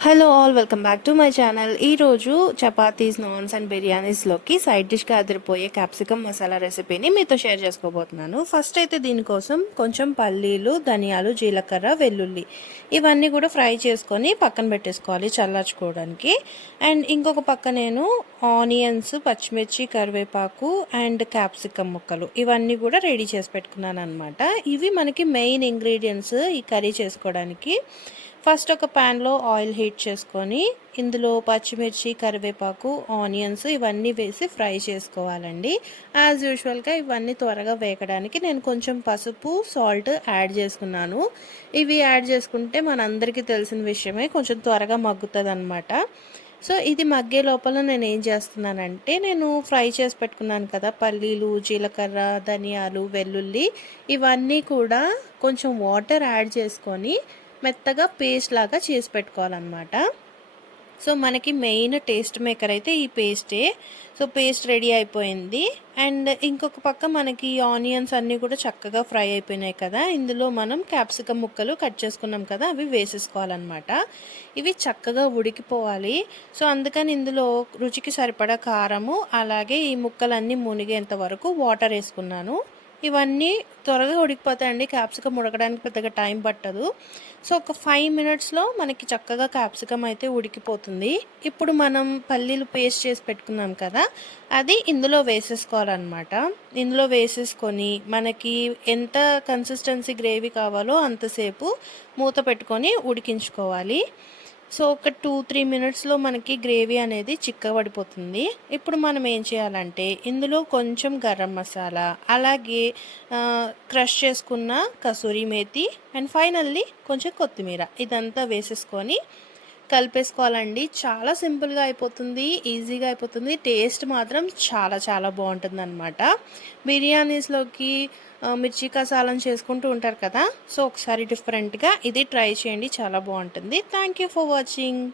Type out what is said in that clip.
Hello all welcome back to my channel ఈరోజు chapatis naans and బిర్యానీస్లోకి side డిష్గా అదిరిపోయే క్యాప్సికమ్ మసాలా రెసిపీని మీతో షేర్ చేసుకోబోతున్నాను. ఫస్ట్ అయితే దీనికోసం కొంచెం పల్లీలు ధనియాలు జీలకర్ర వెల్లుల్లి ఇవన్నీ కూడా ఫ్రై చేసుకొని పక్కన పెట్టేసుకోవాలి చల్లార్చుకోవడానికి. అండ్ ఇంకొక పక్క నేను ఆనియన్స్ పచ్చిమిర్చి కరివేపాకు అండ్ క్యాప్సికమ్ ముక్కలు ఇవన్నీ కూడా రెడీ చేసి పెట్టుకున్నాను అనమాట ఇవి మనకి మెయిన్ ఇంగ్రీడియంట్స్ ఈ కర్రీ చేసుకోవడానికి. ఫస్ట్ ఒక ప్యాన్లో ఆయిల్ హీట్ చేసుకొని ఇందులో పచ్చిమిర్చి కరివేపాకు ఆనియన్స్ ఇవన్నీ వేసి ఫ్రై చేసుకోవాలండి. యాజ్ యూజువల్గా ఇవన్నీ త్వరగా వేగడానికి నేను కొంచెం పసుపు సాల్ట్ యాడ్ చేసుకున్నాను. ఇవి యాడ్ చేసుకుంటే మనందరికీ తెలిసిన విషయమే కొంచెం త్వరగా మగ్గుతుంది అనమాట సో ఇది మగ్గే లోపల నేను ఏం చేస్తున్నానంటే నేను ఫ్రై చేసి పెట్టుకున్నాను కదా పల్లీలు జీలకర్ర ధనియాలు వెల్లుల్లి ఇవన్నీ కూడా కొంచెం వాటర్ యాడ్ చేసుకొని మెత్తగా పేస్ట్ లాగా చేసి పెట్టుకోవాలన్నమాట. సో మనకి మెయిన్ టేస్ట్ మేకర్ అయితే ఈ పేస్టే. సో పేస్ట్ రెడీ అయిపోయింది. అండ్ ఇంకొక పక్క మనకి ఆనియన్స్ అన్నీ కూడా చక్కగా ఫ్రై అయిపోయినాయి కదా. ఇందులో మనం క్యాప్సికమ్ ముక్కలు కట్ చేసుకున్నాం కదా అవి వేసేసుకోవాలన్నమాట. ఇవి చక్కగా ఉడికిపోవాలి. సో అందుకని ఇందులో రుచికి సరిపడా కారము అలాగే ఈ ముక్కలన్నీ మునిగేంత వరకు వాటర్ వేసుకున్నాను. ఇవన్నీ త్వరగా ఉడికిపోతాయండి. క్యాప్సికమ్ ఉడకడానికి పెద్దగా టైం పట్టదు. సో ఒక ఫైవ్ మినిట్స్లో మనకి చక్కగా క్యాప్సికమ్ అయితే ఉడికిపోతుంది. ఇప్పుడు మనం పల్లీలు పేస్ట్ చేసి పెట్టుకున్నాం కదా అది ఇందులో వేసేసుకోవాలన్నమాట. ఇందులో వేసేసుకొని మనకి ఎంత కన్సిస్టెన్సీ గ్రేవీ కావాలో అంతసేపు మూత పెట్టుకొని ఉడికించుకోవాలి. సో ఒక టూ త్రీ మినిట్స్లో మనకి గ్రేవీ అనేది చిక్కబడిపోతుంది. ఇప్పుడు మనం ఏం చేయాలంటే ఇందులో కొంచెం గరం మసాలా అలాగే క్రష్ చేసుకున్న కసూరి మేతి అండ్ ఫైనల్లీ కొంచెం కొత్తిమీర ఇదంతా వేసేసుకొని కలిపేసుకోవాలండి. చాలా సింపుల్గా అయిపోతుంది ఈజీగా అయిపోతుంది. టేస్ట్ మాత్రం చాలా చాలా బాగుంటుంది అనమాట బిర్యానీస్లోకి మిర్చి కసాలం చేసుకుంటూ ఉంటారు కదా సో ఒకసారి డిఫరెంట్గా ఇది ట్రై చేయండి. చాలా బాగుంటుంది. Thank you for watching.